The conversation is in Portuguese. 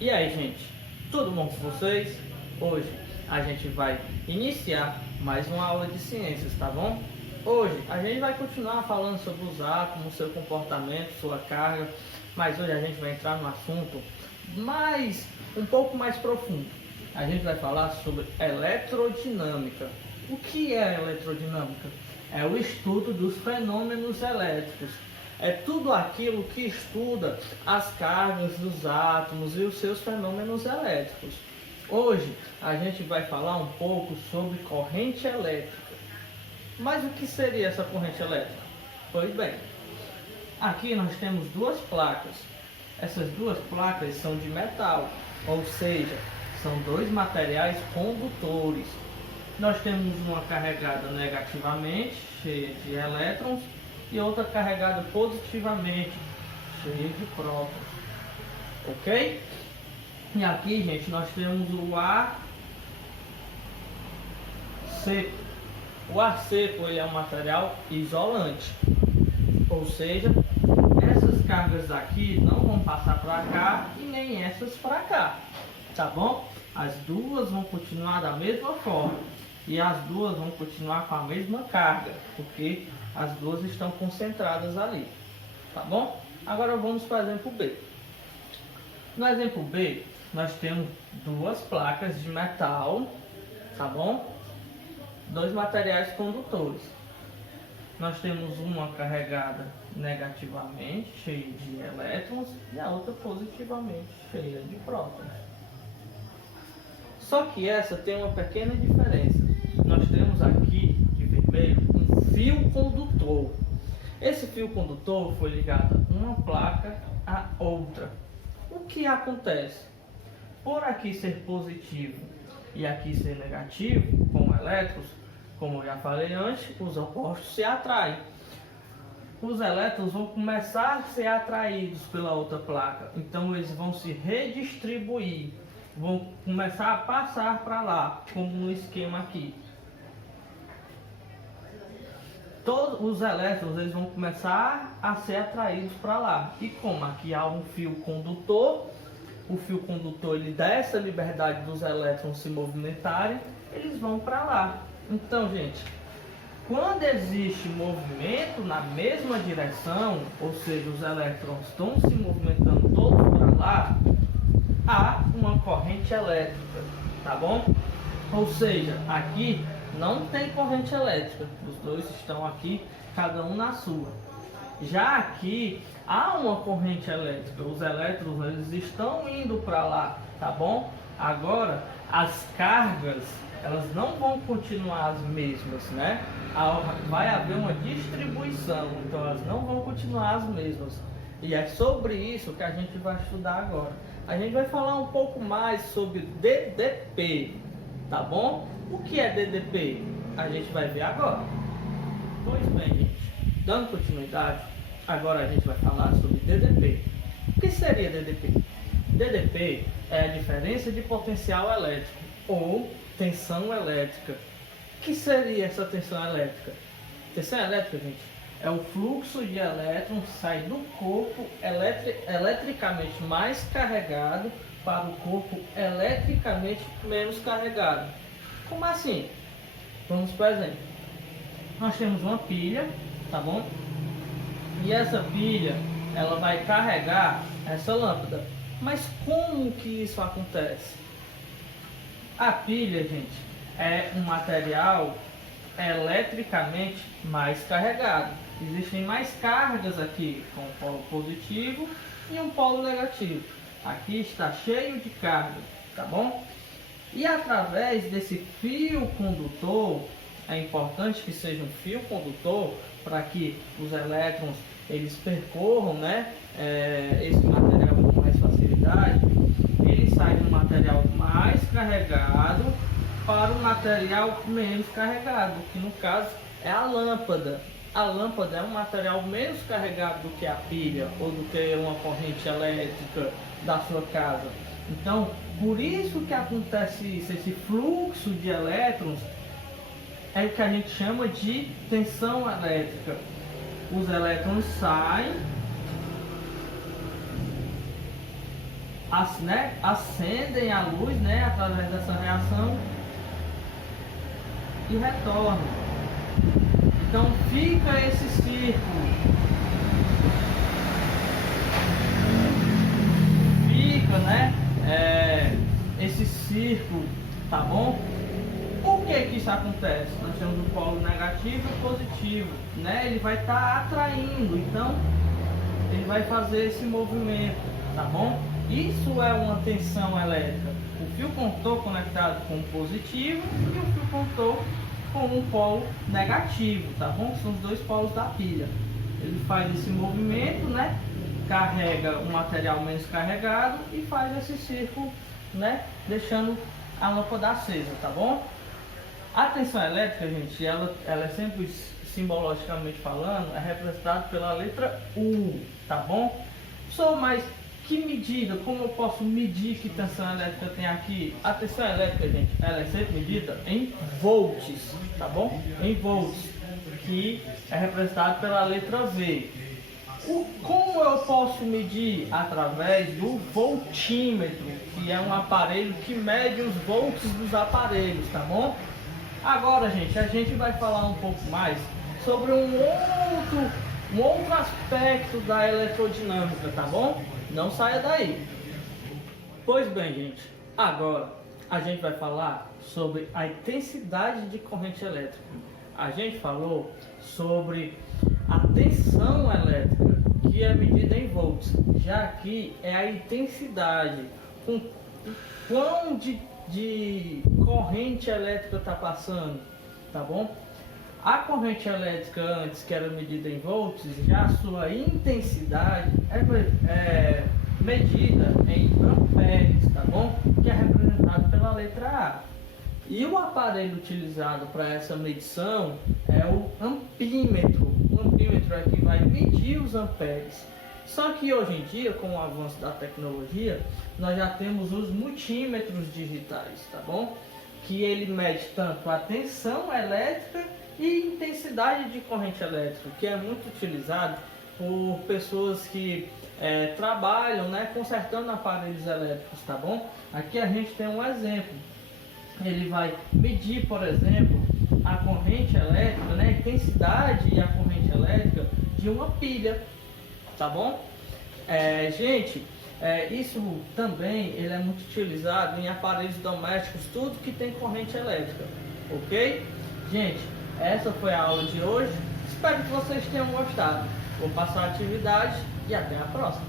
E aí, gente, tudo bom com vocês? Hoje a gente vai iniciar mais uma aula de ciências, tá bom? Hoje a gente vai continuar falando sobre os átomos, seu comportamento, sua carga, mas hoje a gente vai entrar no assunto um pouco mais profundo. A gente vai falar sobre eletrodinâmica. O que é eletrodinâmica? É o estudo dos fenômenos elétricos. É tudo aquilo que estuda as cargas dos átomos e os seus fenômenos elétricos. Hoje a gente vai falar um pouco sobre corrente elétrica. Mas o que seria essa corrente elétrica? Pois bem, aqui nós temos duas placas. Essas duas placas são de metal, ou seja, são dois materiais condutores. Nós temos uma carregada negativamente, cheia de elétrons, e outra carregada positivamente, cheia de prótons. Ok? E aqui, gente, nós temos o ar seco. O ar seco ele é um material isolante, ou seja, essas cargas daqui não vão passar para cá e nem essas para cá, tá bom? As duas vão continuar da mesma forma e as duas vão continuar com a mesma carga, porque as duas estão concentradas ali, tá bom? Agora vamos para o exemplo B. No exemplo B, nós temos duas placas de metal, tá bom? Dois materiais condutores. Nós temos uma carregada negativamente, cheia de elétrons, e a outra positivamente, cheia de prótons. Só que essa tem uma pequena diferença. Nós temos aqui, de vermelho, um fio condutor. Esse fio condutor foi ligado a uma placa a outra. O que acontece? Por aqui ser positivo e aqui ser negativo, com elétrons, como eu já falei antes, os opostos se atraem. Os elétrons vão começar a ser atraídos pela outra placa, então eles vão se redistribuir, vão começar a passar para lá, como no esquema aqui. Todos os elétrons eles vão começar a ser atraídos para lá. E como aqui há um fio condutor, o fio condutor ele dá essa liberdade dos elétrons se movimentarem, eles vão para lá. Então, gente, quando existe movimento na mesma direção, ou seja, os elétrons estão se movimentando todos para lá, há uma corrente elétrica, tá bom? Ou seja, aqui não tem corrente elétrica, os dois estão aqui, cada um na sua. Já aqui há uma corrente elétrica, os elétrons eles estão indo para lá, tá bom? Agora, as cargas elas não vão continuar as mesmas, né? Vai haver uma distribuição, então elas não vão continuar as mesmas. E é sobre isso que a gente vai estudar agora. A gente vai falar um pouco mais sobre DDP, tá bom? O que é DDP? A gente vai ver agora. Pois bem, gente, dando continuidade, agora a gente vai falar sobre DDP. O que seria DDP? DDP é a diferença de potencial elétrico ou tensão elétrica. O que seria essa tensão elétrica? Tensão elétrica, gente, é o fluxo de elétrons que sai do corpo eletricamente mais carregado para o corpo eletricamente menos carregado. Como assim? Vamos por exemplo. Nós temos uma pilha, tá bom? E essa pilha, ela vai carregar essa lâmpada. Mas como que isso acontece? A pilha, gente, é um material eletricamente mais carregado. Existem mais cargas aqui, com um polo positivo e um polo negativo. Aqui está cheio de carga, tá bom? E através desse fio condutor, é importante que seja um fio condutor para que os elétrons eles percorram, né, esse material com mais facilidade. Ele sai do material mais carregado para o material menos carregado, que no caso é a lâmpada. A lâmpada é um material menos carregado do que a pilha ou do que uma corrente elétrica da sua casa. Então, por isso que acontece isso, esse fluxo de elétrons é o que a gente chama de tensão elétrica. Os elétrons saem né, acendem a luz, né, através dessa reação e retornam. Então fica esse círculo, fica, né, esse círculo, tá bom? Por que isso acontece? Nós temos o polo negativo e o positivo, né? Ele vai estar atraindo, então ele vai fazer esse movimento, tá bom? Isso é uma tensão elétrica. O fio condutor conectado com o positivo e o fio condutor com um polo negativo, tá bom? São os dois polos da pilha. Ele faz esse movimento, né? Carrega o material menos carregado e faz esse círculo, né? Deixando a lâmpada acesa, tá bom? A tensão elétrica, gente, ela é sempre, simbologicamente falando, é representada pela letra U, tá bom? Mas que medida, como eu posso medir que tensão elétrica tem aqui? A tensão elétrica, gente, ela é sempre medida em volts, tá bom? Em volts, que é representado pela letra V. Como eu posso medir? Através do voltímetro, que é um aparelho que mede os volts dos aparelhos, tá bom? Agora, gente, a gente vai falar um pouco mais sobre um outro aspecto da eletrodinâmica, tá bom? Não saia daí. Pois bem, gente, agora a gente vai falar sobre a intensidade de corrente elétrica. A gente falou sobre a tensão elétrica, que é medida em volts. Já aqui é a intensidade, com quão de corrente elétrica está passando, tá bom? A corrente elétrica antes, que era medida em volts, já a sua intensidade é medida em amperes, tá bom? Que é representado pela letra A. E o aparelho utilizado para essa medição é o ampímetro. O ampímetro é que vai medir os amperes. Só que hoje em dia, com o avanço da tecnologia, nós já temos os multímetros digitais, tá bom? Que ele mede tanto a tensão elétrica e intensidade de corrente elétrica, que é muito utilizado por pessoas que trabalham, né, consertando aparelhos elétricos, tá bom? Aqui a gente tem um exemplo. Ele vai medir, por exemplo, a corrente elétrica, né, a intensidade e a corrente elétrica de uma pilha, tá bom? Gente, isso também ele é muito utilizado em aparelhos domésticos, tudo que tem corrente elétrica, ok? Gente, essa foi a aula de hoje. Espero que vocês tenham gostado. Vou passar a atividade e até a próxima.